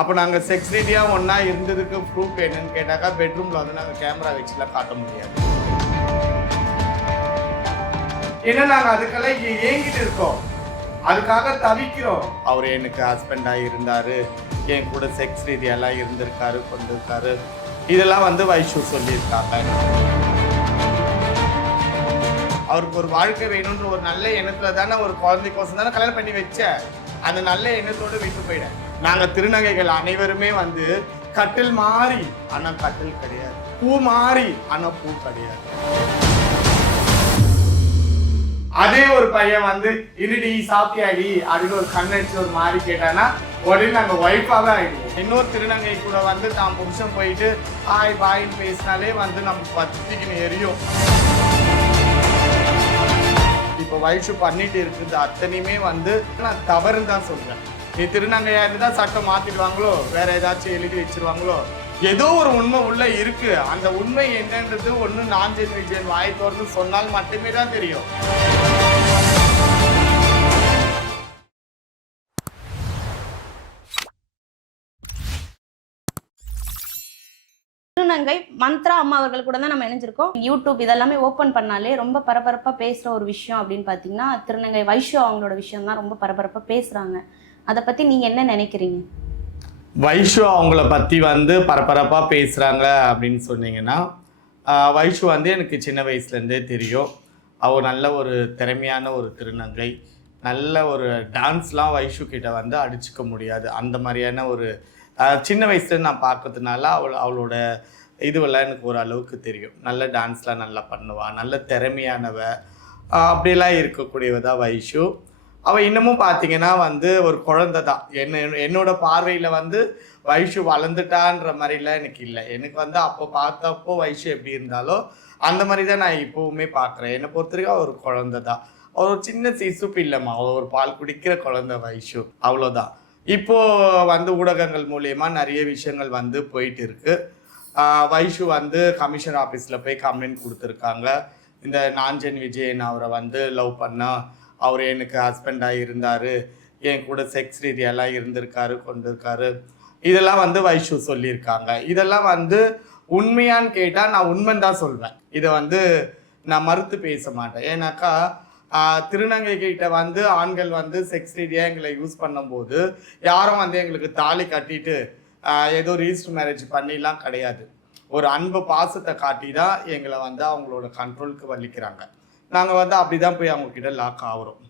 அப்போ நாங்கள் செக்ஸ் ரீதியாக ஒன்றா இருந்ததுக்கு ப்ரூஃப் என்னன்னு கேட்டாக்கா பெட்ரூமில் வந்து நாங்கள் கேமரா வச்சுலாம் காட்ட முடியாது. ஏன்னா நாங்கள் அதுக்கெல்லாம் ஏங்கிட்டு இருக்கோம். அதுக்காக தவிக்கிறோம். அவர் எனக்கு ஹஸ்பண்டாக இருந்தார் என் கூட செக்ஸ் ரீதியெல்லாம் இருந்திருக்காரு கொண்டிருக்காரு. இதெல்லாம் வந்து வைஷு சொல்லியிருக்காங்க. அவருக்கு ஒரு வாழ்க்கை வேணும்ன்ற ஒரு நல்ல எண்ணத்துல தானே ஒரு குழந்தைக்கோசம் தானே கல்யாணம் பண்ணி வச்ச. அந்த நல்ல எண்ணத்தோடு விட்டு போயிட. நாங்கள் திருநங்கைகள் அனைவருமே வந்து கட்டில் மாறி ஆனால் கட்டில் கிடையாது. பூ மாறி ஆனால் பூ கிடையாது. அதே ஒரு பையன் வந்து இருடி சாப்பியாடி அப்படின்னு ஒரு கண்ணடிச்சு ஒரு மாதிரி கேட்டானா உடனே நாங்கள் ஒய்ஃபாவே ஆகிடுவோம் இன்னொரு திருநங்கை கூட வந்து தான் புருஷன் போயிட்டு ஹாய் பாய்ன்னு பேசினாலே வந்து நம்ம பத்திக்கு எரியும். இப்போ வயசு பண்ணிட்டு இருக்குது அத்தனையுமே வந்து நான் தவறுன்னு தான் சொல்கிறேன் நீ திருநங்கையா இருந்தா சட்டம் மாத்திடுவாங்களோ? வேற ஏதாச்சும் எழுதி வச்சிருவாங்களோ? ஏதோ ஒரு உண்மை உள்ள இருக்கு. அந்த உண்மை என்னன்றது ஒண்ணு ஜென் விஜயன் வாய் திறந்து சொன்னால் மட்டுமே தான் தெரியும். திருநங்கை மந்த்ரா அம்மா அவர்கள் கூட தான் நம்ம இணைஞ்சிருக்கோம். யூடியூப் இதெல்லாமே ஓப்பன் பண்ணாலே ரொம்ப பரபரப்பா பேசுற ஒரு விஷயம் அப்படின்னு பார்த்தீங்கன்னா திருநங்கை வைஷு அவங்களோட விஷயம் தான் ரொம்ப பரபரப்பா பேசுறாங்க. அதை பத்தி நீங்க என்ன நினைக்கிறீங்க? வைஷு அவங்கள பற்றி வந்து பரபரப்பாக பேசுகிறாங்க அப்படின்னு சொன்னீங்கன்னா வைஷு வந்து எனக்கு சின்ன வயசுலேருந்தே தெரியும். அவள் நல்ல ஒரு திறமையான ஒரு திருநங்கை. நல்ல ஒரு டான்ஸ்லாம் வைஷு கிட்ட வந்து அடிச்சுக்க முடியாது. அந்த மாதிரியான ஒரு சின்ன வயசுல நான் பார்க்கறதுனால அவள் அவளோட இதுவெல்லாம் எனக்கு ஒரு அளவுக்கு தெரியும். நல்ல டான்ஸ்லாம் நல்லா பண்ணுவாள் நல்ல திறமையானவ. அப்படிலாம் அப்படியெல்லாம் இருக்கக்கூடியவ தான் வைஷு. அவள் இன்னமும் பார்த்தீங்கன்னா வந்து ஒரு குழந்தை தான். என்ன என்னோட பார்வையில் வந்து வயசு வளர்ந்துட்டான்ற மாதிரிலாம் எனக்கு இல்லை. எனக்கு வந்து அப்போ பார்த்தப்போ வயசு எப்படி இருந்தாலோ அந்த மாதிரி தான் நான் இப்போவுமே பார்க்குறேன் என்னை பொறுத்தவரைக்கும் ஒரு குழந்தை தான். ஒரு சின்ன சிசு இல்லைம்மா அவள் ஒரு பால் குடிக்கிற குழந்தை வைஷு. அவ்வளோதான் இப்போது வந்து ஊடகங்கள் மூலயமா நிறைய விஷயங்கள் வந்து போயிட்டு இருக்கு. வைஷு வந்து கமிஷன் ஆஃபீஸில் போய் கம்ப்ளைண்ட் கொடுத்துருக்காங்க. இந்த நாஞ்சன் விஜயன் அவரை வந்து லவ் பண்ண அவர் எனக்கு ஹஸ்பண்டாக இருந்தார். என் கூட செக்ஸ் ரீதியெல்லாம் இருந்திருக்காரு கொண்டிருக்காரு. இதெல்லாம் வந்து வைஷு சொல்லியிருக்காங்க. இதெல்லாம் வந்து உண்மையான்னு கேட்டால் நான் உண்மைன்னு தான் சொல்வேன். இதை வந்து நான் மறுத்து பேச மாட்டேன். ஏன்னாக்கா திருநங்கை கிட்ட வந்து ஆண்கள் வந்து செக்ஸ் ரீதியாக எங்களை யூஸ் பண்ணும்போது யாரும் வந்து எங்களுக்கு தாலி கட்டிட்டு ஏதோ ரீஸ்ட் மேரேஜ் பண்ணிலாம் கிடையாது. ஒரு அன்பு பாசத்தை காட்டி தான் எங்களை வந்து அவங்களோட கண்ட்ரோலுக்கு வலிக்கிறாங்க. நாங்கள் வந்து அப்படி தான் போய் அவங்க கிட்ட லாக் ஆகுறோம்.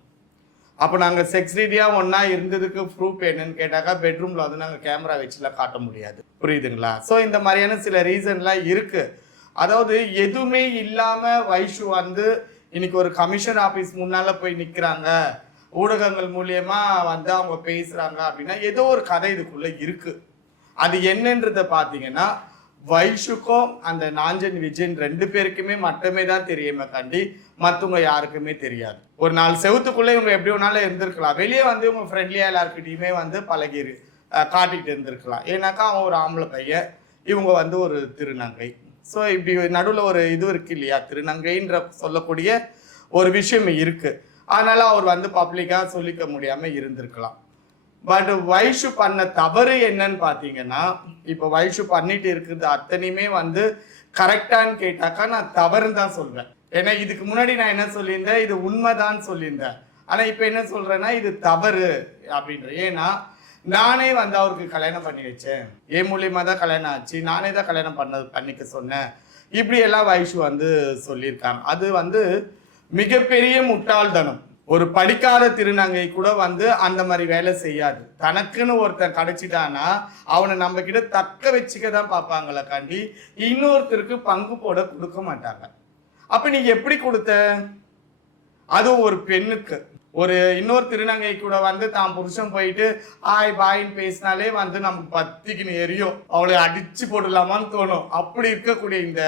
அப்போ நாங்கள் செக்ஸ் ரீதியாக ஒன்றா இருந்ததுக்கு ப்ரூஃப் என்னன்னு கேட்டாக்கா பெட்ரூமில் வந்து நாங்கள் கேமரா வச்சுலாம் காட்ட முடியாது. புரியுதுங்களா? ஸோ இந்த மாதிரியான சில ரீசன்லாம் இருக்குது அதாவது எதுவுமே இல்லாமல் வைஷு வந்து இன்னைக்கு ஒரு கமிஷன் ஆஃபீஸ் முன்னால் போய் நிற்கிறாங்க ஊடகங்கள் மூலியமா வந்து அவங்க பேசுகிறாங்க அப்படின்னா ஏதோ ஒரு கதை இதுக்குள்ளே இருக்குது அது என்னன்றதை பார்த்தீங்கன்னா வைஷுக்கும் அந்த நாஞ்சன் விஜயன் ரெண்டு பேருக்குமே மட்டுமே தான் தெரியுமே தாண்டி மற்றவங்க யாருக்குமே தெரியாது. ஒரு நாலு செவத்துக்குள்ளே இவங்க எப்படி வேணாலும் இருந்திருக்கலாம். வெளியே வந்து இவங்க ஃப்ரெண்ட்லியாக எல்லாருக்கிட்டையுமே வந்து பழகி காட்டிகிட்டு காட்டிக்கிட்டு இருந்திருக்கலாம். ஏன்னாக்கா அவன் ஒரு ஆம்பளை பையன் இவங்க வந்து ஒரு திருநங்கை. ஸோ இப்படி நடுவில் ஒரு இது இருக்கு இல்லையா? திருநங்கைன்ற சொல்லக்கூடிய ஒரு விஷயம் இருக்குது அதனால் அவர் வந்து பப்ளிக்காக சொல்லிக்க முடியாமல் இருந்திருக்கலாம். பட் வைஷு பண்ண தவறு என்னன்னு பார்த்தீங்கன்னா இப்போ வைஷு பண்ணிட்டு இருக்கிறது அத்தனையுமே வந்து கரெக்டான்னு கேட்டாக்கா நான் தவறுன்னு தான் சொல்வேன். ஏன்னா இதுக்கு முன்னாடி நான் என்ன சொல்லியிருந்தேன்? இது உண்மைதான் சொல்லியிருந்தேன். ஆனால் இப்போ என்ன சொல்றேன்னா இது தவறு அப்படின்ற. ஏன்னா நானே வந்து அவருக்கு கல்யாணம் பண்ணி வச்சேன். என் மூலியமா தான் கல்யாணம் ஆச்சு. நானே தான் கல்யாணம் பண்ண பண்ணிக்க சொன்னேன். இப்படி எல்லாம் வந்து சொல்லியிருக்காங்க. அது வந்து மிகப்பெரிய முட்டாள்தனம். ஒரு படிக்காத திருநங்கை கூட வந்து அந்த மாதிரி வேலை செய்யாது. தனக்குன்னு ஒருத்தன் கிடைச்சிட்டானா அவனை நம்ம கிட்ட தக்க வச்சுக்க தான் பார்ப்பாங்களே காண்டி இன்னொருத்தருக்கு பங்கு போட கொடுக்க மாட்டாங்க. அப்ப நீ எப்படி கொடுத்த? அதுவும் ஒரு பெண்ணுக்கு. ஒரு இன்னொரு திருநங்கை கூட வந்து தான் புருஷன் போயிட்டு ஆய் பாயின்னு பேசினாலே வந்து நமக்கு பத்திக்குன்னு எரியும். அவளை அடிச்சு போடலாமான்னு தோணும். அப்படி இருக்கக்கூடிய இந்த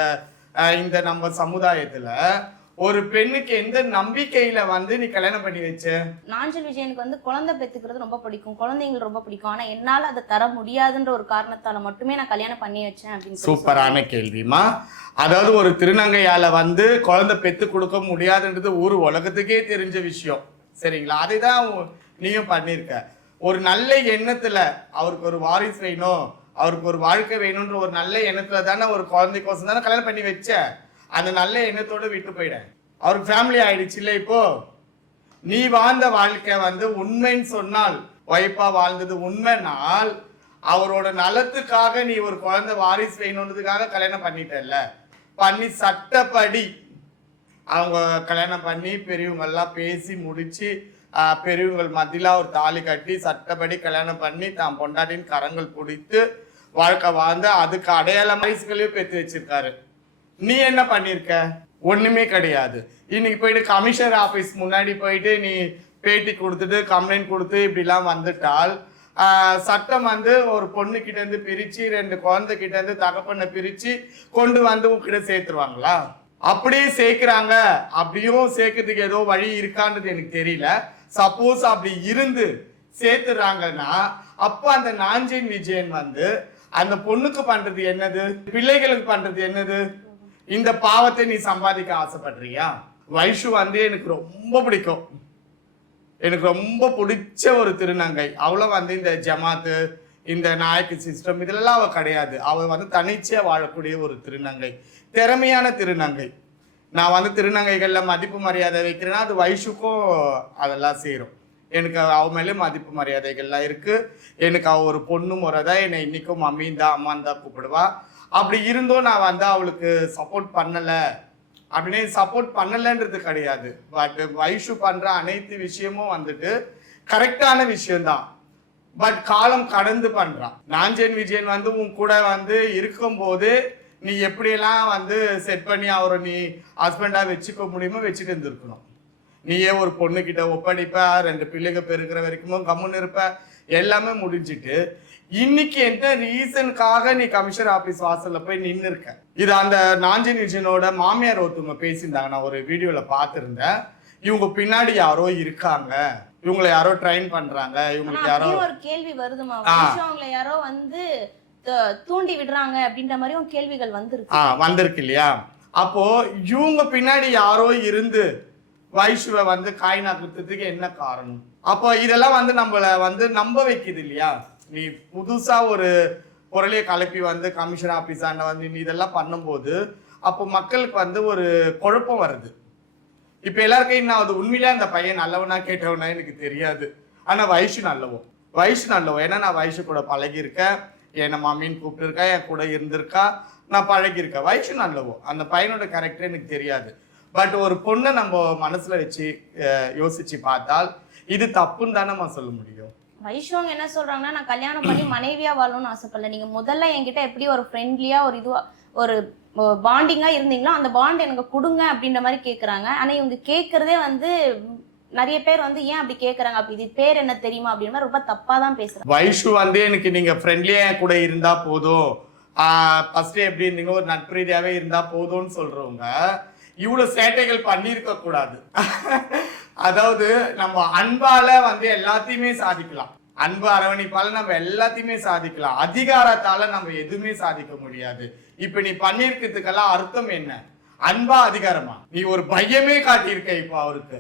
இந்த நம்ம சமுதாயத்துல ஒரு பெண்ணுக்கு எந்த நம்பிக்கையில வந்து நீ கல்யாணம் பண்ணி வச்ச? நாஞ்சல் விஜயனுக்கு வந்து குழந்தை பெத்துக்கிறது ரொம்ப பிடிக்கும். குழந்தைங்களுக்கு ரொம்ப பிடிக்கும். ஆனா என்னால அதை தர முடியாதுன்ற ஒரு காரணத்தால மட்டுமே நான் கல்யாணம் பண்ணி வச்சேன் அப்படின்னு சூப்பரான கேள்விமா அதாவது ஒரு திருநங்கையால வந்து குழந்தை பெத்து கொடுக்க முடியாதுன்றது ஊர் உலகத்துக்கே தெரிஞ்ச விஷயம். சரிங்களா? அதை தான் உ- நீயும் பண்ணியிருக்க. ஒரு நல்ல எண்ணத்துல அவருக்கு ஒரு வாரிசு வேணும் அவருக்கு ஒரு வாழ்க்கை வேணும்ன்ற ஒரு நல்ல எண்ணத்துல தானே ஒரு குழந்தைக்கோசம் தானே கல்யாணம் பண்ணி வச்ச? அந்த நல்ல எண்ணத்தோடு விட்டு போயிட. அவருக்கு ஃபேமிலி ஆயிடுச்சு இல்லை இப்போ? நீ வாழ்ந்த வாழ்க்கை வந்து உண்மைன்னு சொன்னால் ஒய்ஃபா வாழ்ந்தது உண்மைனால் அவரோட நலத்துக்காக நீ ஒரு குழந்தை வாரிசு வேணுன்றதுக்காக கல்யாணம் பண்ணிட்டல்ல. பண்ணி சட்டப்படி அவங்க கல்யாணம் பண்ணி பெரியவங்கள்லாம் பேசி முடிச்சு பெரியவங்கள் மத்தியில் ஒரு தாலி கட்டி சட்டப்படி கல்யாணம் பண்ணி தான் பொண்டாட்டின் கரங்கள் பிடித்து வாழ்க்கை வாழ்ந்து அதுக்கு அடையாளம் வயசுகளையும் பெற்று வச்சிருக்காரு. நீ என்ன பண்ணிருக்க? ஒண்ணுமே கிடையாது. இன்னைக்கு போயிட்டு கமிஷனர் ஆபீஸ் முன்னாடி போயிட்டு நீ பேட்டி கொடுத்துட்டு கம்ப்ளைண்ட் கொடுத்து இப்படிலாம் வந்துட்டால் சட்டம் வந்து ஒரு பொண்ணு கிட்ட இருந்து பிரிச்சு ரெண்டு குழந்தை கிட்ட இருந்து தகப்பனை பிரிச்சு கொண்டு வந்து உங்ககிட்ட சேர்த்துருவாங்களா? அப்படியே சேர்க்கிறாங்க. அப்படியும் சேர்க்கறதுக்கு ஏதோ வழி இருக்கான்றது எனக்கு தெரியல. சப்போஸ் அப்படி இருந்து சேர்த்துறாங்கன்னா அப்போ அந்த நாஞ்சின் விஜயன் வந்து அந்த பொண்ணுக்கு பண்றது என்னது? பிள்ளைகளுக்கு பண்றது என்னது? இந்த பாவத்தை நீ சம்பாதிக்க ஆசைப்படுறியா? வைஷு வந்து எனக்கு ரொம்ப பிடிக்கும். எனக்கு ரொம்ப பிடிச்ச ஒரு திருநங்கை. அவளும் வந்து இந்த ஜமாத்து இந்த நாயக்கு சிஸ்டம் இதெல்லாம் அவள் கிடையாது. அவள் வந்து தனிச்சையாக வாழக்கூடிய ஒரு திருநங்கை. திறமையான திருநங்கை. நான் வந்து திருநங்கைகளில் மதிப்பு மரியாதை வைக்கிறேன்னா அது வைஷுக்கும் அதெல்லாம் சேரும். எனக்கு அவ மேலே மதிப்பு மரியாதைகள்லாம் இருக்குது எனக்கு அவள் ஒரு பொண்ணு முறை தான் என்னை இன்றைக்கும் மம்மின் தான் அம்மான் தான் கூப்பிடுவா. அப்படி இருந்தும் நான் வந்து அவளுக்கு சப்போர்ட் பண்ணலை. அப்படின்னு சப்போர்ட் பண்ணலைன்றது கிடையாது. பட் வைஷு பண்ணுற அனைத்து விஷயமும் வந்துட்டு கரெக்டான விஷயம்தான். பட் காலம் கடந்து பண்ணுறான் நாஞ்சன் விஜயன் வந்து உன் கூட வந்து இருக்கும்போது நீ எப்படியெல்லாம் வந்து செட் பண்ணி அவரை நீ ஹஸ்பண்டாக வச்சுக்க முடியுமோ வச்சுட்டு இருந்திருக்கணும். நீயே ஒரு பொண்ணுக்கிட்ட ஒப்படைப்ப ரெண்டு பிள்ளைங்க பெருக்கிற வரைக்கும் கம்முன்னு இருப்ப எல்லாமே முடிஞ்சிட்டு இன்னைக்கு என்ன ரீசனுக்காக நீ கமிஷனர் ஆபீஸ் வாசல்ல போய் நின்னு இருக்க இது அந்த நாஞ்சி நிஜனோட மாமியார் ஒருத்தவங்க பேசியிருந்தாங்க. நான் ஒரு வீடியோல பார்த்திருந்தேன். இவங்க பின்னாடி யாரோ இருக்காங்க. இவங்களை யாரோ ட்ரெயின் பண்றாங்க. இவங்களுக்கு யாரோ ஒரு கேள்வி வருதுமா அவங்களை யாரோ வந்து தூண்டி விடுறாங்க அப்படின்ற மாதிரியும் கேள்விகள் வந்திருக்கு. ஆ வந்திருக்கு இல்லையா? அப்போ இவங்க பின்னாடி யாரோ இருந்து வைஷுவை வந்து காய் நகர்த்ததுக்கு என்ன காரணம்? அப்போ இதெல்லாம் வந்து நம்மள வந்து நம்ப வைக்குது இல்லையா? நீ புதுசா ஒரு பொருளையை கலப்பி வந்து கமிஷன் ஆஃபீஸாண்ட வந்து நீ இதெல்லாம் பண்ணும்போது அப்போ மக்களுக்கு வந்து ஒரு குழப்பம் வருது. இப்போ எல்லாருக்கும் என்ன ஆகுது? உண்மையிலே அந்த பையன் நல்லவனா கேட்டவனா எனக்கு தெரியாது. ஆனால் வயசு நல்லவோ வயசு நல்லவோ ஏன்னா நான் வயசு கூட பழகியிருக்கேன். என்னை மாமின்னு கூப்பிட்டுருக்கா என் கூட இருந்திருக்கா நான் பழகியிருக்கேன். வயசு நல்லவோ அந்த பையனோட கேரக்டர் எனக்கு தெரியாது. பட் ஒரு பொண்ணை நம்ம மனசில் வச்சு யோசித்து யோசிச்சு பார்த்தால் இது தப்புன்னு தான் நம்ம சொல்ல முடியும். வைஷ்ணவங்க அவங்க என்ன சொல்றாங்கன்னா நான் கல்யாணம் பண்ணி மனைவியா வாழணும்னு ஆசைப்படல. நீங்க முதல்ல என்கிட்ட எப்படி ஒரு ஃப்ரெண்ட்லியா ஒரு இதுவா ஒரு பாண்டிங்கா இருந்தீங்களோ அந்த பாண்ட் எனக்கு கொடுங்க அப்படின்ற மாதிரி கேக்குறாங்க. ஆனா இவங்க கேக்குறதே வந்து நிறைய பேர் வந்து ஏன் அப்படி கேக்குறாங்க? அப்படி இது பேர் என்ன தெரியுமா? அப்படின்னு ரொம்ப தப்பா தான் பேசுறாங்க. வைஷு வந்து எனக்கு நீங்க ஃப்ரெண்ட்லியா கூட இருந்தா போதும். ஃபர்ஸ்ட் எப்படி இருந்தீங்க? ஒரு நட்பு ரீதியாவே இருந்தா போதும்னு சொல்றவங்க இவ்வளவு சேட்டைகள் பண்ணியிருக்க கூடாது. அதாவது நம்ம அன்பால வந்து எல்லாத்தையுமே சாதிக்கலாம். அன்பு அரவணைப்பால நம்ம எல்லாத்தையுமே சாதிக்கலாம். அதிகாரத்தால நம்ம எதுவுமே சாதிக்க முடியாது. இப்ப நீ பண்ணிருக்கிறதுக்கெல்லாம் அர்த்தம் என்ன? அன்பா அதிகாரமா? நீ ஒரு பயமே காட்டியிருக்க இப்போ அவருக்கு.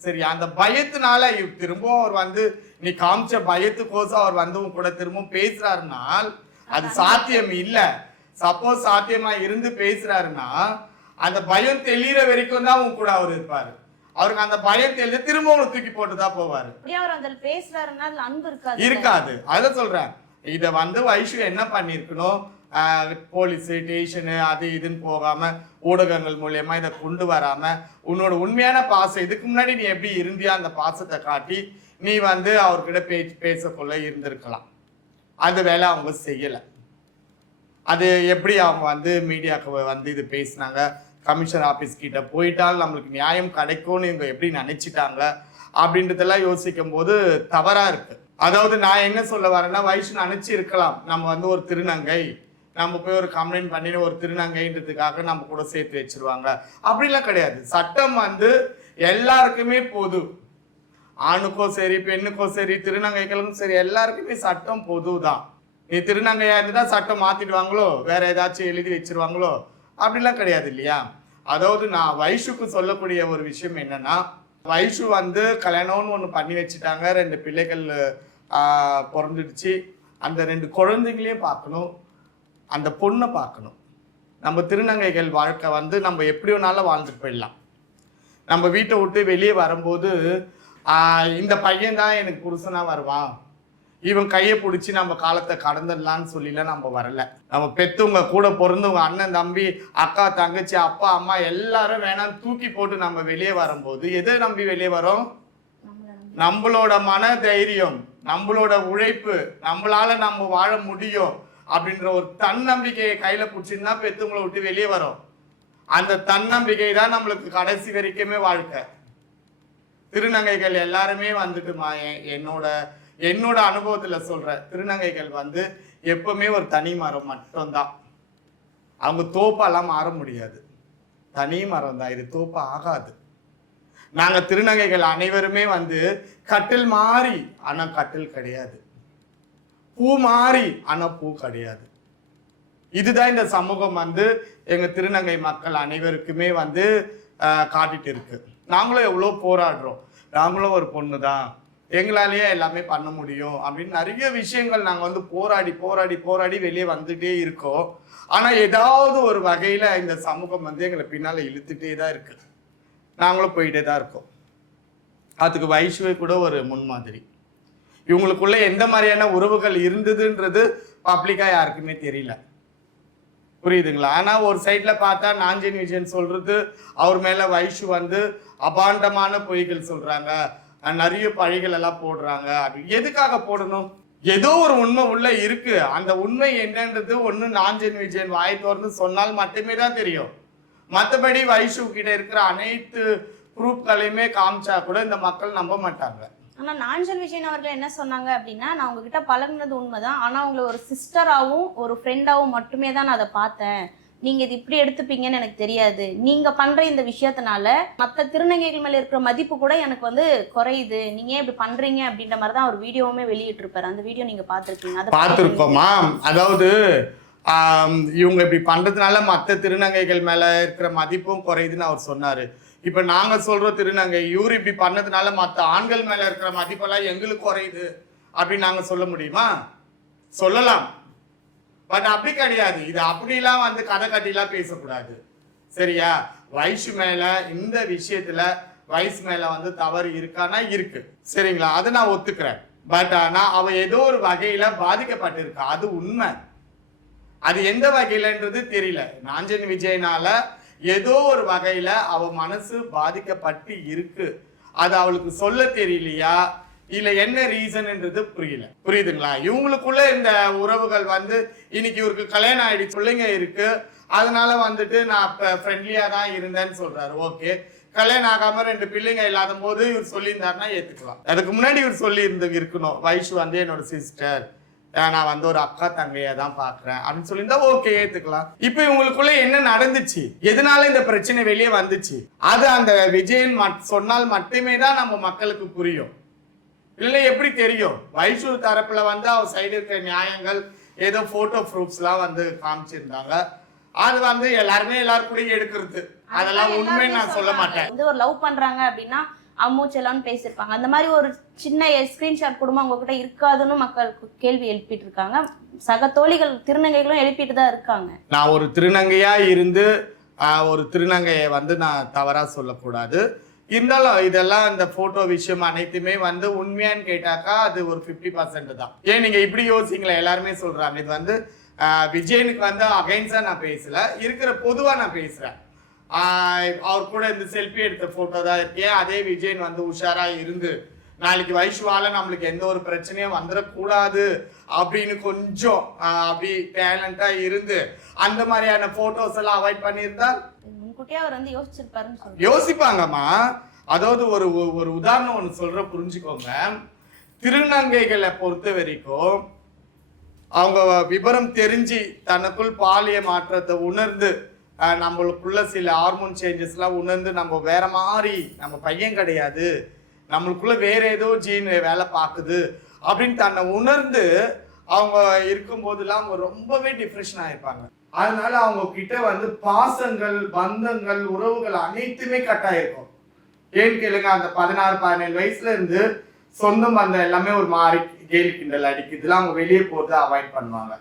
சரி அந்த பயத்தினால திரும்பவும் அவர் வந்து நீ காமிச்ச பயத்துக்கோசம் அவர் வந்து உன் கூட திரும்பவும் பேசுறாருனால் அது சாத்தியம் இல்ல. சப்போஸ் சாத்தியமா இருந்து பேசுறாருன்னா அந்த பயம் தெளிகிற வரைக்கும் தான் உன் கூட அவர் இருப்பாரு. அவருக்கு அந்த தெளிஞ்சு திரும்ப உங்களை தூக்கி போட்டு தான் போவாரு அவர் அதில் பேசுறாருன்னா அதுல அன்பு இருக்காது. இருக்காது. அதான் சொல்றேன். இத வந்து வைஷு என்ன பண்ணிருக்கணும் போலீஸ் ஸ்டேஷனு அது இதுன்னு போகாம ஊடகங்கள் மூலியமா இதை கொண்டு வராம உன்னோட உண்மையான பாசம் இதுக்கு முன்னாடி நீ எப்படி இருந்தியா அந்த பாசத்தை காட்டி நீ வந்து அவர்கிட்ட பேச்சு பேசக்குள்ள இருந்திருக்கலாம். அந்த வேலை அவங்க செய்யல. அது எப்படி அவங்க வந்து மீடியாவுக்கு வந்து இது பேசினாங்க கமிஷன் ஆஃபீஸ் கிட்ட போயிட்டால் நம்மளுக்கு நியாயம் கிடைக்கும்னு இவங்க எப்படி நினைச்சிட்டாங்க அப்படின்றதெல்லாம் யோசிக்கும் போது தவறா இருக்கு. அதாவது நான் என்ன சொல்ல வரேன்னா வயசு நினைச்சு இருக்கலாம். நம்ம வந்து ஒரு திருநங்கை. நம்ம போய் ஒரு கம்ப்ளைண்ட் பண்ணி ஒரு திருநங்கைன்றதுக்காக நம்ம கூட சேர்த்து வச்சிருவாங்க. அப்படிலாம் கிடையாது. சட்டம் வந்து எல்லாருக்குமே பொது. ஆணுக்கோ சரி பெண்ணுக்கோ சரி திருநங்கைகளுக்கும் சரி எல்லாருக்குமே சட்டம் பொது தான் நீ திருநங்கையா இருந்தா சட்டம் மாத்திடுவாங்களோ? வேற ஏதாச்சும் எழுதி வச்சிருவாங்களோ? அப்படிலாம் கிடையாது இல்லையா? அதாவது நான் வைஷுக்கு சொல்லக்கூடிய ஒரு விஷயம் என்னன்னா வைஷு வந்து கல்யாணம்னு ஒன்று பண்ணி வச்சுட்டாங்க. ரெண்டு பிள்ளைகள் பிறந்துடுச்சு. அந்த ரெண்டு குழந்தைங்களையும் பார்க்கணும். அந்த பொண்ணை பார்க்கணும். நம்ம திருநங்கைகள் வாழ்க்கை வந்து நம்ம எப்படி வேணாலும் வாழ்ந்துட்டு போயிடலாம். நம்ம வீட்டை விட்டு வெளியே வரும்போது இந்த பையன் தான் எனக்கு புருஷனாக வருவான். இவன் கையை பிடிச்சி நம்ம காலத்தை கடந்துடலான்னு சொல்லிலாம் நம்ம வரல. நம்ம பெத்தவங்க கூட பிறந்தவங்க அண்ணன் தம்பி அக்கா தங்கச்சி அப்பா அம்மா எல்லாரும் வேணாம் தூக்கி போட்டு நம்ம வெளியே வரும்போது எதை நம்பி வெளியே வரோம்? நம்மளோட மன தைரியம் நம்மளோட உழைப்பு நம்மளால நம்ம வாழ முடியும் அப்படின்ற ஒரு தன்னம்பிக்கையை கையில பிடிச்சிருந்தா பெத்தவங்களை விட்டு வெளியே வரோம். அந்த தன்னம்பிக்கை தான் நம்மளுக்கு கடைசி வரைக்குமே வாழ்க்கை. திருநங்கைகள் எல்லாருமே வந்துட்டுமா என்னோட என்னோட அனுபவத்துல சொல்றேன். திருநங்கைகள் வந்து எப்பவுமே ஒரு தனி மரம் மட்டும்தான். அவங்க தோப்பாலாம் மாற முடியாது. தனி மரம் தான். இது தோப்பா ஆகாது. நாங்க திருநங்கைகள் அனைவருமே வந்து கட்டில் மாறி ஆனா கட்டில் கிடையாது. பூ மாறி ஆனா பூ கிடையாது. இதுதான் இந்த சமூகம் வந்து எங்க திருநங்கை மக்கள் அனைவருக்குமே வந்து காட்டிட்டு இருக்கு. நாங்களும் எவ்வளோ போராடுறோம். நாங்களும் ஒரு பொண்ணு தான் எங்களாலேயே எல்லாமே பண்ண முடியும் அப்படின்னு நிறைய விஷயங்கள் நாங்கள் வந்து போராடி போராடி போராடி வெளியே வந்துட்டே இருக்கோம். ஆனால் ஏதாவது ஒரு வகையில் இந்த சமூகம் வந்து எங்களை பின்னால் இழுத்துட்டே தான் இருக்குது நாங்களும் போயிட்டே தான் இருக்கோம். அதுக்கு வைஷ்வே கூட ஒரு முன்மாதிரி. இவங்களுக்குள்ள எந்த மாதிரியான உறவுகள் இருந்ததுன்றது பப்ளிக்காக யாருக்குமே தெரியல. புரியுதுங்களா? ஆனால் ஒரு சைட்ல பார்த்தா நாஞ்சின் விஜயன் சொல்றது அவர் மேல வைஷு வந்து அபாண்டமான பொய்கள் சொல்றாங்க. நிறைய பழிகள் எல்லாம் போடுறாங்க. அது எதுக்காக போடணும்? ஏதோ ஒரு உண்மை உள்ள இருக்கு. அந்த உண்மை என்னன்றது ஒன்று நாஞ்சன் விஜயன் வாய் திறந்து சொன்னால் மட்டுமே தான் தெரியும். மற்றபடி வைஷு கிட்ட இருக்கிற அனைத்து ப்ரூஃப்களையுமே காமிச்சா கூட இந்த மக்கள் நம்ப மாட்டாங்க. ஆனா நாஞ்சல் விஜயன் அவர்கள் என்ன சொன்னாங்க அப்படின்னா நான் உங்ககிட்ட பழகுனது உண்மைதான். ஆனா உங்களை ஒரு சிஸ்டராகவும் ஒரு ஃப்ரெண்டாகவும் மட்டுமே தான் நான் அதை பார்த்தேன். நீங்க இது இப்படி எடுத்துப்பீங்கன்னு எனக்கு தெரியாது. நீங்க பண்ற இந்த விஷயத்தினால மத்த திருநங்கைகள் மேல இருக்கிற மதிப்பு கூட எனக்கு வந்து குறையுது. நீங்க ஏன் இப்படி பண்றீங்க அப்படின்ற மாதிரி தான் ஒரு வீடியோவுமே வெளியிட்டு இருப்பாரு அந்த வீடியோ நீங்க பாத்திருக்கீங்க அதை பார்த்துருக்கோமா அதாவது இவங்க இப்படி பண்றதுனால மற்ற திருநங்கைகள் மேல இருக்கிற மதிப்பும் குறையுதுன்னு அவர் சொன்னாரு. இப்ப நாங்க சொல்ற திருநங்கை இவரு இப்படி பண்ணதுனால மற்ற ஆண்கள் மேல இருக்கிற மதிப்பெல்லாம் எங்களுக்கு குறையுது அப்படின்னு நாங்க சொல்ல முடியுமா? சொல்லலாம். பட் அப்படி கிடையாது. இது அப்படிலாம் வந்து கதை கட்டிலாம் பேசக்கூடாது. சரியா? வயசு மேல இந்த விஷயத்துல வயசு மேல வந்து தவறு இருக்கானா? இருக்கு. சரிங்களா? அதை நான் ஒத்துக்கிறேன். பட் ஆனா அவ ஏதோ ஒரு வகையில பாதிக்கப்பட்டிருக்கா. அது உண்மை. அது எந்த வகையிலன்றது தெரியல. நாஞ்சன் விஜயனால ஏதோ ஒரு வகையில அவ மனசு பாதிக்கப்பட்டு இருக்கு. அது அவளுக்கு சொல்ல தெரியலையா? இல்ல என்ன ரீசன்ன்றது புரியல. புரியுதுங்களா? இவங்களுக்குள்ள இந்த உறவுகள் வந்து இன்னைக்கு இவருக்கு கல்யாணம் ஆயிடுச்சு பிள்ளைங்க இருக்கு. அதனால வந்துட்டு நான் ஃப்ரெண்ட்லியா தான் இருந்தேன்னு சொல்றாரு. ஓகே கல்யாணம் ஆகாம ரெண்டு பிள்ளைங்க இல்லாத போது இவர் சொல்லியிருந்தாருன்னா ஏத்துக்கலாம். அதுக்கு முன்னாடி இவர் சொல்லி இருந்து இருக்கணும். வைஷு வந்து என்னோட சிஸ்டர் நான் வந்து ஒரு அக்கா தங்கையை தான் பாக்குறேன். அப்படின்னு சொல்லியிருந்தா ஓகே ஏத்துக்கலாம். இப்போ இவங்களுக்குள்ள என்ன நடந்துச்சு? எதனால இந்த பிரச்சனை வெளியே வந்துச்சு? அது அந்த விஜயன் மட்- சொன்னால் மட்டுமே தான் நம்ம மக்களுக்கு புரியும். இல்லை எப்படி தெரியும்? வைஷு தரப்புல வந்து அவ சைடு இருக்கிற நியாயங்கள் ஏதோ போட்டோ ப்ரூஃப்ஸ்லாம் வந்து காமிச்சிருந்தாங்க. அது வந்து எல்லாருமே எல்லாரும் கூட எடுக்கிறது. அதெல்லாம் உண்மைன்னு நான் சொல்ல மாட்டேன். வந்து ஒரு லவ் பண்றாங்க அப்படின்னா அம்மு செல்லம்னு பேசியிருப்பாங்க. அந்த மாதிரி ஒரு சின்ன ஸ்கிரீன்ஷாட் குடும்பம் உங்ககிட்ட இருக்காதுன்னு மக்கள் கேள்வி எழுப்பிட்டு இருக்காங்க சக தோழிகள் திருநங்கைகளும் எழுப்பிட்டு தான் இருக்காங்க. நான் ஒரு திருநங்கையா இருந்து ஒரு திருநங்கையை வந்து நான் தவறா சொல்லக்கூடாது. இருந்தாலும் இதெல்லாம் இந்த போட்டோ விஷயம் அனைத்துமே வந்து உண்மையான்னு கேட்டாக்கா அது ஒரு ஃபிஃப்டி பர்சன்ட் தான். ஏன் நீங்க இப்படி யோசிங்களா? எல்லாருமே சொல்றாங்க. இது வந்து விஜயனுக்கு வந்து அகைன்ஸ்டா நான் பேசல. இருக்கிற பொதுவா நான் பேசுறேன். அவர் கூட இந்த செல்ஃபி எடுத்த போட்டோ தான் இருக்கேன் அதே விஜயன் வந்து உஷாரா இருந்து நாளைக்கு வைஷ்வால நம்மளுக்கு எந்த ஒரு பிரச்சனையும் வந்துடக்கூடாது அப்படின்னு கொஞ்சம் அப்படி டேலண்டா இருந்து அந்த மாதிரியான போட்டோஸ் எல்லாம் அவாய்ட் பண்ணியிருந்தால் முன்கூட்டியே அவர் வந்து யோசிச்சிருப்பாருன்னு சொல்றேன். யோசிப்பாங்கம்மா. அதாவது ஒரு ஒரு- உதாரணம் ஒன்று சொல்ற புரிஞ்சுக்கோங்க. திருநங்கைகளை பொறுத்த வரைக்கும் அவங்க விவரம் தெரிஞ்சு தனக்குள் பாலிய மாற்றத்தை உணர்ந்து நம்மளுக்குள்ள சில ஹார்மோன் சேஞ்சஸ்லாம் உணர்ந்து நம்ம வேற மாதிரி நம்ம பையன் கிடையாது. நம்மளுக்குள்ள வேற ஏதோ ஜீன் வேலை பார்க்குது அப்படின்னு தன்னை உணர்ந்து அவங்க இருக்கும்போதெல்லாம் அவங்க ரொம்பவே டிப்ரெஷன் ஆயிருப்பாங்க. அதனால அவங்க கிட்ட வந்து பாசங்கள் பந்தங்கள் உறவுகள் அனைத்துமே கட்டாயிருக்கும் ஏன்னு கேளுங்க அந்த பதினாறு பதினேழு வயசுல இருந்து சொந்தம் பந்தம் எல்லாமே ஒரு மாறி கேலி கிண்டல் அடிக்கிறதுல அவங்க வெளியே போறது அவாய்ட் பண்ணுவாங்க.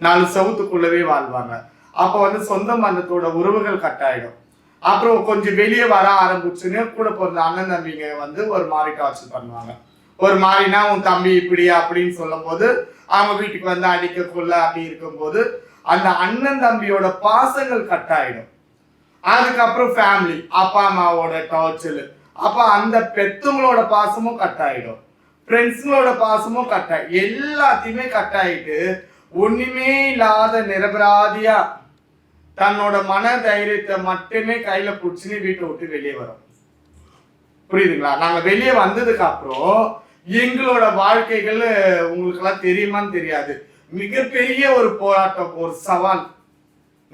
நாலு சவுத்துக்குள்ளவே வாழ்வாங்க. அப்போ வந்து சொந்த பந்தத்தோட உறவுகள் கட்டாயிடும் அப்புறம் கொஞ்சம் வெளியே வர ஆரம்பிச்சுன்னு கூட பிறந்த அண்ணன் தம்பிங்க வந்து ஒரு மாதிரி டார்ச்சர் பண்ணுவாங்க. ஒரு மாதிரினா உன் தம்பி இப்படி அப்படின்னு சொல்லும் போது அவங்க வீட்டுக்கு வந்து அடிக்க கொள்ள அப்படி இருக்கும்போது அந்த அண்ணன் தம்பியோட பாசங்கள் கட் ஆயிடும். அதுக்கப்புறம் ஃபேமிலி அப்பா அம்மாவோட டார்ச்சல் அப்போ அந்த பெத்தவங்களோட பாசமும் கட் ஆயிடும். ஃப்ரெண்ட்ஸுங்களோட பாசமும் கட் ஆகி எல்லாத்தையுமே கட் ஆயிட்டு ஒண்ணுமே இல்லாத நிரபராதியா தன்னோட மன தைரியத்தை மட்டுமே கையில பிடிச்சின்னு வீட்டை விட்டு வெளியே வரும். புரியுதுங்களா? நாங்க வெளியே வந்ததுக்கு அப்புறம் எங்களோட வாழ்க்கைகள் உங்களுக்கு எல்லாம் தெரியுமான்னு தெரியாது. மிகப்பெரிய ஒரு போராட்டம் ஒரு சவால்.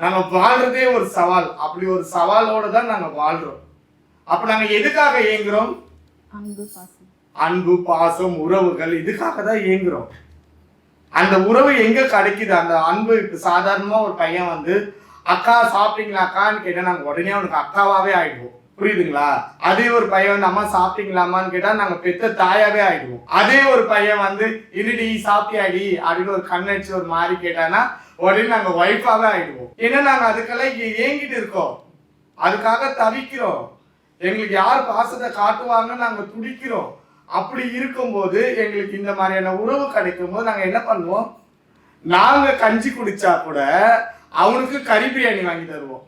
நாங்க வாழ்றதே ஒரு சவால். அப்படி ஒரு சவாலோட தான் நாங்க வாழ்றோம். அப்ப நாங்க எதுக்காக இயங்குறோம் அன்பு பாசம். அன்பு பாசம் உறவுகள் இதுக்காக தான் இயங்குறோம் அந்த உறவு எங்க கிடைக்குது? அந்த அன்பு இப்ப சாதாரணமா ஒரு பையன் வந்து அக்கா சாப்பிட்டீங்களா அக்கான்னு கேட்டா நாங்க உடனே அவனுக்கு அக்காவாவே ஆயிடுவோம். புரியுதுங்களா? அதே ஒரு பையன் வந்து அம்மா சாப்பிட்டீங்களாமான்னு கேட்டா நாங்க பெத்த தாயாவே ஆயிடுவோம். அதே ஒரு பையன் வந்து இருடி சாப்பிட்டியாடி? அப்படின்னு ஒரு கண்ணடிச்சு ஒரு மாதிரி கேட்டானா உடனே நாங்க ஒய்ஃபாவே ஆயிடுவோம். ஏன்னா நாங்க அதுக்கெல்லாம் இங்க ஏங்கிட்டு இருக்கோம். அதுக்காக தவிக்கிறோம். எங்களுக்கு யார் பாசத்தை காட்டுவாங்கன்னு நாங்க துடிக்கிறோம். அப்படி இருக்கும்போது எங்களுக்கு இந்த மாதிரியான உறவு கிடைக்கும் போது நாங்க என்ன பண்ணுவோம்? நாங்க கஞ்சி குடிச்சா கூட அவனுக்கு கறி பிரியாணி வாங்கி தருவோம்.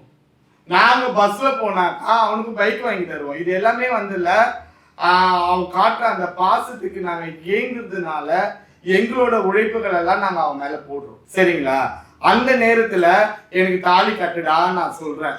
நாங்க பஸ்ல போனாக்கா அவனுக்கு பைக் வாங்கி தருவோம். இது எல்லாமே வந்து இல்ல அவன் காட்டுற அந்த பாசத்துக்கு நாங்க இயங்குறதுனால எங்களோட உழைப்புகள் எல்லாம் நாங்க அவன் மேல போடுறோம். சரிங்களா? அந்த நேரத்துல எனக்கு தாலி கட்டுடா நான் சொல்றேன்.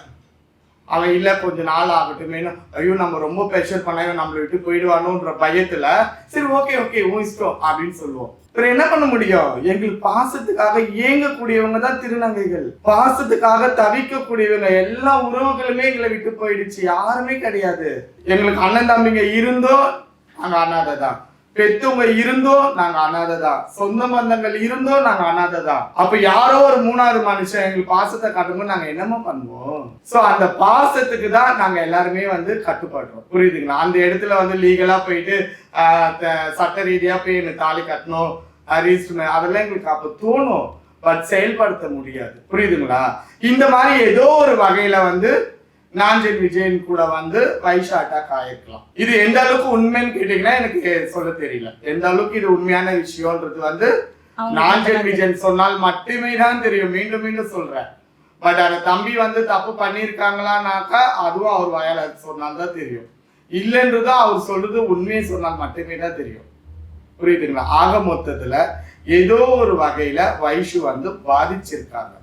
அவன் இல்லை கொஞ்ச நாள் ஆகட்டுமேனு ஐயோ நம்ம ரொம்ப ப்ரெஷர் பண்ண நம்மளை விட்டு போயிடுவானோன்ற பயத்துல சரி ஓகே ஓகே உன் இஷ்டம் அப்படின்னு சொல்லுவோம். வேற என்ன பண்ண முடியும்? எங்கள் பாசத்துக்காக இயங்கக்கூடியவங்க தான் திருநங்கைகள். பாசத்துக்காக தவிக்கக்கூடியவங்க. எல்லா உறவுகளுமே எங்களை விட்டு போயிடுச்சு. யாருமே கிடையாது. எங்களுக்கு அண்ணன் தம்பிங்க இருந்தோ நாங்க அண்ணாத தான் பெத்தவங்க இருந்தோம் நாங்க அனாதை தான் சொந்த பந்தங்கள் இருந்தோம் நாங்க அனாதை தான் அப்ப யாரோ ஒரு மூணாவது மனுஷன் எங்களுக்கு பாசத்தை காட்டும்போது நாங்க என்னமா பண்ணுவோம்? சோ அந்த பாசத்துக்கு தான் நாங்க எல்லாருமே வந்து கட்டுப்படுறோம். புரியுதுங்களா? அந்த இடத்துல வந்து லீகலா போயிட்டு சட்ட ரீதியா போய் எனக்கு தாலி கட்டணும் ரீஸ்ட் அதெல்லாம் எங்களுக்கு அப்ப தோணும். பட் செயல்படுத்த முடியாது. புரியுதுங்களா? இந்த மாதிரி ஏதோ ஒரு வகையில வந்து நாஞ்சல் விஜயன் கூட வந்து வைஷா அட்டாக் ஆயிருக்கலாம் இது எந்த அளவுக்கு உண்மைன்னு கேட்டீங்கன்னா எனக்கு சொல்ல தெரியல. எந்த அளவுக்கு இது உண்மையான விஷயம்ன்றது வந்து நாஞ்சல் விஜயன் சொன்னால் மட்டுமே தான் தெரியும். மீண்டும் மீண்டும் சொல்றேன். பட் அந்த தம்பி வந்து தப்பு பண்ணியிருக்காங்களானாக்கா அதுவும் அவர் வாயால சொன்னால்தான் தெரியும். இல்லைன்றது அவர் சொல்றது உண்மையை சொன்னால் மட்டுமே தான் தெரியும். புரியுதுங்களா ஆக மொத்தத்துல ஏதோ ஒரு வகையில வைஷு வந்து பாதிச்சிருக்காங்க.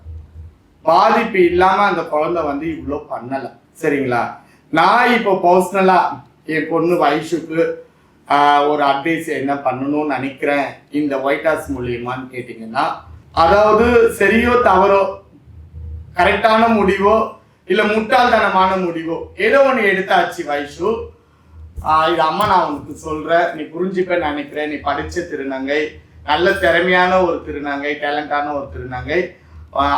பாதிப்பு இல்லாம அந்த குழந்தை வந்து இவ்வளோ பண்ணல. சரிங்களா? நான் இப்போ பர்சனலா என் பொண்ணு வயசுக்கு ஒரு அட்வைஸ் என்ன பண்ணணும்னு நினைக்கிறேன். இந்த ஒயிட் ஹவுஸ் மூலியமான்னு கேட்டிங்கன்னா அதாவது சரியோ தவறோ கரெக்டான முடிவோ இல்ல முட்டாள்தனமான முடிவோ ஏதோ ஒன்று எடுத்தாச்சு வயசு இது அம்மா நான் உனக்கு சொல்றேன். நீ புரிஞ்சுப்ப நினைக்கிறேன். நீ படிச்ச திருநங்கை நல்ல திறமையான ஒரு திருநங்கை டேலண்டான ஒரு திருநங்கை.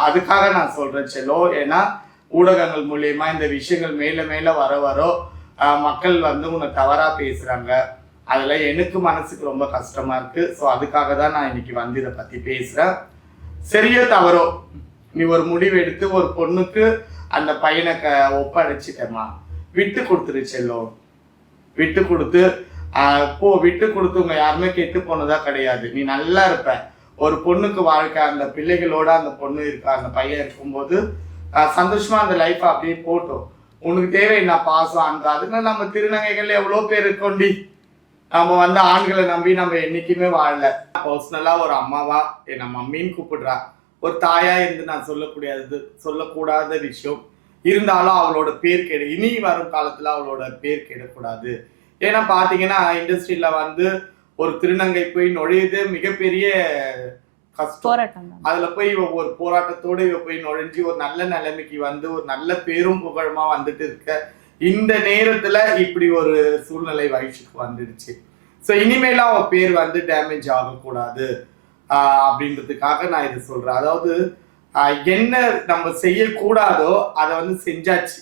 அதுக்காக நான் சொல்றேன் செல்லோ. ஏன்னா ஊடகங்கள் மூலியமா இந்த விஷயங்கள் மேல மேல வர வரோ மக்கள் வந்து உன்னை தவறா பேசுறாங்க. அதில் எனக்கு மனசுக்கு ரொம்ப கஷ்டமா இருக்கு. ஸோ அதுக்காக தான் நான் இன்னைக்கு வந்து இதை பத்தி பேசுறேன். சரியோ தவறோ? நீ ஒரு முடிவு எடுத்து ஒரு பொண்ணுக்கு அந்த பையனை க ஒப்படைச்சிட்டேம்மா. விட்டு கொடுத்துரு செல்லம். விட்டு கொடுத்து போ விட்டு கொடுத்தவங்க யாருமே கெட்டு போனதா கிடையாது. நீ நல்லா இருப்ப. ஒரு பொண்ணுக்கு வாழ்க்கை அந்த பிள்ளைகளோட அந்த பொண்ணு இருக்க அந்த பையன் இருக்கும்போது சந்தோஷமாக சந்தோஷமா அந்த லைஃப் அப்படியே போட்டோம். உனக்கு தேவை என்ன? பாசம் அன்பு. அதுக்கு நம்ம திருநங்கைகள் எவ்வளோ பேர் இருக்கோண்டி? நம்ம வந்து ஆண்களை நம்பி நம்ம என்றைக்குமே வாழல. பர்சனலாக ஒரு அம்மாவா? என்ன மம்மின்னு கூப்பிடுறா. ஒரு தாயா இருந்து நான் சொல்லக்கூடியது சொல்லக்கூடாத விஷயம். இருந்தாலும் அவளோட பேர் கெடு இனி வரும் காலத்தில் அவளோட பேர் கெடக்கூடாது ஏன்னா பார்த்தீங்கன்னா இண்டஸ்ட்ரியில் வந்து ஒரு திருநங்கை போய் நுழையுது மிகப்பெரிய கஷ்டம். அதுல போய் இவ ஒரு போராட்டத்தோட இவ போய் நுழைஞ்சு ஒரு நல்ல நிலைமைக்கு வந்து ஒரு நல்ல பேரும் புகழுமா வந்துட்டு இருக்க. இந்த நேரத்துல இப்படி ஒரு சூழ்நிலை வயசுக்கு வந்துடுச்சு. ஸோ இனிமேலாம் அவ பேர் வந்து டேமேஜ் ஆகக்கூடாது. ஆஹ் அப்படின்றதுக்காக நான் இது சொல்றேன். அதாவது என்ன நம்ம செய்யக்கூடாதோ அதை வந்து செஞ்சாச்சு.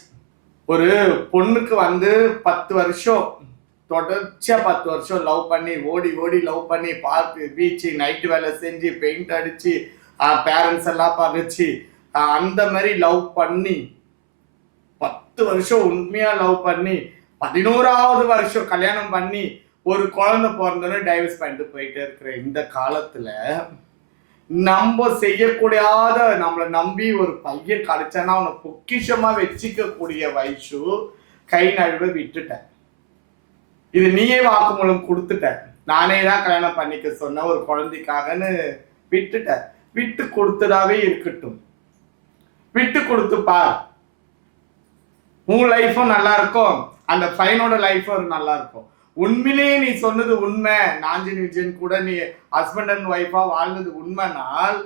ஒரு பொண்ணுக்கு வந்து பத்து வருஷம் தொடர்ச்சியாக பத்து வருஷம் லவ் பண்ணி ஓடி ஓடி லவ் பண்ணி பார்த்து பீச்சு நைட்டு வேலை செஞ்சு பெயிண்ட் அடித்து பேரண்ட்ஸ் எல்லாம் பகைச்சு அந்த மாதிரி லவ் பண்ணி பத்து வருஷம் உண்மையாக லவ் பண்ணி பதினோராவது வருஷம் கல்யாணம் பண்ணி ஒரு குழந்தை பிறந்தோடனே டைவர்ஸ் பண்ணிட்டு போயிட்டே இருக்கிற இந்த காலத்தில் நம்ம செய்யக்கூடாத நம்மளை நம்பி ஒரு பையன் கிடைச்சானா அவனை பொக்கிஷமாக வச்சுக்கக்கூடிய வயசு கை நழுவ விட்டுட்டேன். இது நீயே வாக்குமூலம் கொடுத்துட்ட. நானே தான் கல்யாணம் பண்ணிக்க சொன்ன ஒரு குழந்தைக்காகன்னு விட்டுட்ட. விட்டு கொடுத்ததாவே இருக்கட்டும். விட்டு கொடுத்து பார். உன் லைஃபும் நல்லா இருக்கும். அந்த பையனோட லைஃபும் நல்லா இருக்கும். உண்மையிலேயே நீ சொன்னது உண்மை. நாஞ்சி விஜயன் கூட நீ ஹஸ்பண்ட் அண்ட் ஒய்ஃபா வாழ்ந்தது உண்மைனால்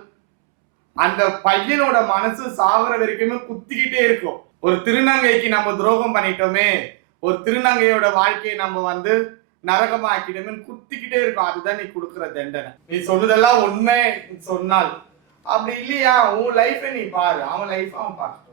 அந்த பையனோட மனசு சாகுற வரைக்குமே குத்திக்கிட்டே இருக்கும். ஒரு திருநங்கைக்கு நம்ம துரோகம் பண்ணிட்டோமே ஒரு திருநங்கையோட வாழ்க்கையை நம்ம வந்து நரகமாக்கிட்டோமே குத்திக்கிட்டே இருக்கும். அதுதான் நீ கொடுக்குற தண்டனை. நீ சொல்லுதெல்லாம் உண்மை சொன்னால். அப்படி இல்லையா? உன் லைஃபை நீ பாரு. அவன் லைஃப் அவன் பாரு